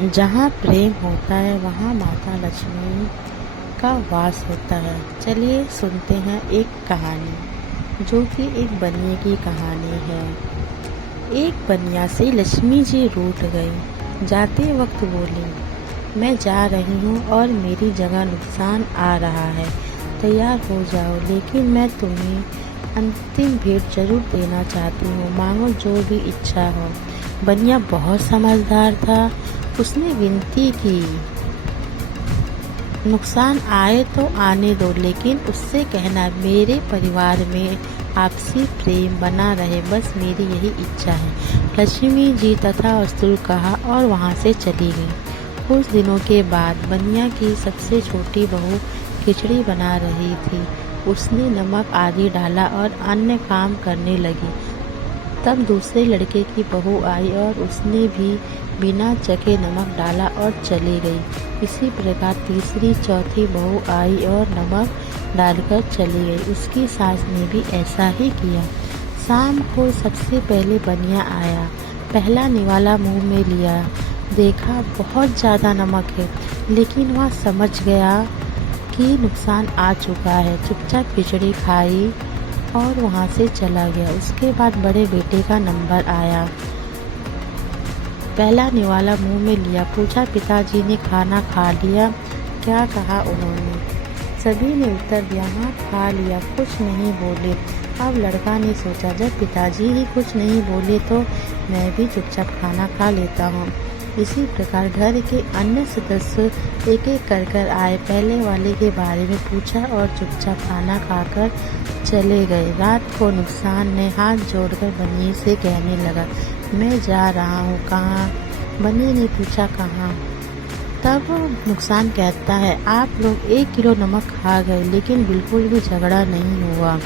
जहाँ प्रेम होता है वहाँ माता लक्ष्मी का वास होता है। चलिए सुनते हैं एक कहानी, जो कि एक बनिए की कहानी है। एक बनिया से लक्ष्मी जी रूठ गई। जाते वक्त बोली, मैं जा रही हूँ और मेरी जगह नुकसान आ रहा है, तैयार हो जाओ, लेकिन मैं तुम्हें अंतिम भेंट जरूर देना चाहती हूँ, मांगो जो भी इच्छा हो। बनिया बहुत समझदार था। उसने विनती की, नुकसान आए तो आने दो, लेकिन उससे कहना मेरे परिवार में आपसी प्रेम बना रहे, बस मेरी यही इच्छा है। लक्ष्मी जी तथास्तु कहा और वहाँ से चली गई। कुछ दिनों के बाद बनिया की सबसे छोटी बहू खिचड़ी बना रही थी। उसने नमक आदि डाला और अन्य काम करने लगी। तब दूसरे लड़के की बहू आई और उसने भी बिना चखे नमक डाला और चली गई। इसी प्रकार तीसरी चौथी बहू आई और नमक डालकर चली गई। उसकी सास ने भी ऐसा ही किया। शाम को सबसे पहले बनिया आया। पहला निवाला मुंह में लिया, देखा बहुत ज़्यादा नमक है, लेकिन वह समझ गया कि नुकसान आ चुका है। चुपचाप खिचड़ी खाई और वहाँ से चला गया। उसके बाद बड़े बेटे का नंबर आया। पहला निवाला मुंह में लिया, पूछा, पिताजी ने खाना खा लिया? क्या कहा उन्होंने? सभी ने उत्तर दिया, हाँ खा लिया, कुछ नहीं बोले। अब लड़का ने सोचा, जब पिताजी ही कुछ नहीं बोले तो मैं भी चुपचाप खाना खा लेता हूँ। इसी प्रकार घर के अन्य सदस्य एक एक कर आए, पहले वाले के बारे में पूछा और चुपचाप खाना खाकर चले गए। रात को नुकसान ने हाथ जोड़कर बनिए से कहने लगा, मैं जा रहा हूँ। कहाँ? बनिए ने पूछा, कहाँ? तब नुकसान कहता है, आप लोग 1 किलो नमक खा गए, लेकिन बिल्कुल भी झगड़ा नहीं हुआ।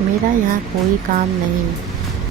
मेरा यहाँ कोई काम नहीं।